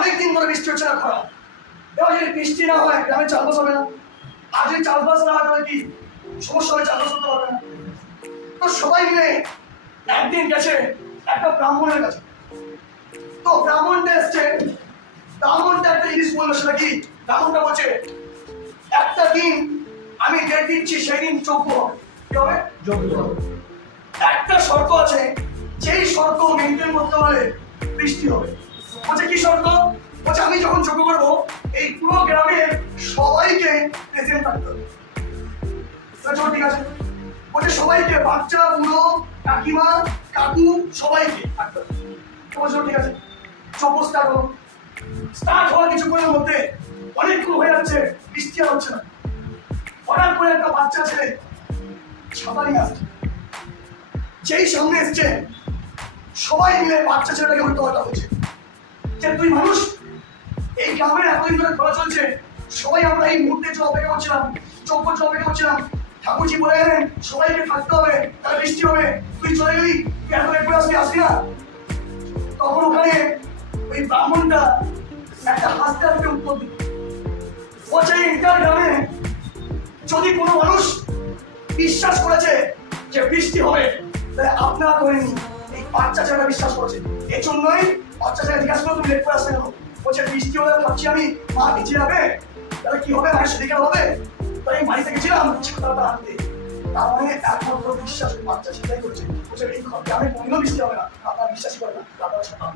অনেকদিন ধরে বৃষ্টি হচ্ছে না, খরা। এবার যদি বৃষ্টি না হয় গ্রামে চাষবাস হবে না। আর যদি চাষবাস না হয় তাহলে কি সমস্যা হবে, চাষবাস করতে পারবে না। তো সবাই মিলে একদিন গেছে একটা ব্রাহ্মণের কাছে। তো ব্রাহ্মণটা এসছে, ব্রাহ্মণটা একটা জিনিস বললো, সেটা কি? ব্রাহ্মণটা বলছে একটা দিন আমি ডেট দিচ্ছি, সেই দিন যোগ্য হবে। কি হবে? যোগ্য হবে। একটা শর্ত আছে, যেই শর্ত মেনটেন করতে হলে বৃষ্টি হবে। বলছে কি শর্ত? বলছে আমি যখন যোগ্য করবো এই পুরো গ্রামের সবাইকে প্রেজেন্ট থাকতে হবে। ঠিক আছে। বলছে সবাইকে, বাচ্চা বুড়ো কাকিমা কাকু সবাইকে থাকতে হবে। বলছে ঠিক আছে। যজ্ঞ স্টার্ট হলো। স্টার্ট হওয়ার কিছুক্ষণের মধ্যে অনেকক্ষণ হয়ে যাচ্ছে, বৃষ্টি আর হচ্ছে না। হঠাৎ করে একটা বাচ্চা ছেলে ছাতা নিয়ে আসছে। যেই সামনে এসছে সবাই মিলে বাচ্চা ছেলেটাকে উল্টো পাল্টা হচ্ছে যে তুই মানুষ, এই গ্রামের এতদিন ধরে খরা চলছে, সবাই আমরা এই মুহূর্তের জন্য অপেক্ষা করছিলাম, যজ্ঞ অপেক্ষা করছিলাম। ঠাকুরজি বলে গেলেন সবাইকে থাকতে হবে, তাহলে বৃষ্টি হবে। তুই চলে গেলি, তুই এত একবার আসবি না। তখন ওখানে ওই ব্রাহ্মণটা একটা হাসতে হাসতে উত্তর দিল। বলছে ইন্টার গ্রামে যদি কোনো মানুষ বিশ্বাস করেছে যে বৃষ্টি হবে, তাহলে আপনারা করেনি, এই বাচ্চা ছেলেটা বিশ্বাস করেছে। এই জন্যই বাচ্চা ছেলে জিজ্ঞাসা করলো তুমি লেট করে আসলে কেন? বলছে বৃষ্টি হলে ভাবছি আমি মা ভিজে যাবে, তাহলে কি হবে, মায়ের সেদিকে হবে। তাই আমি বাড়িতে গেছিলাম ছাতাটা আনতে। তার মানে একমাত্র বিশ্বাস বাচ্চা সেটাই করছে। বলছে এই গ্রামে কোনোদিনও বৃষ্টি হবে না, আপনারা বিশ্বাসই করে না, আপনারা ছাতা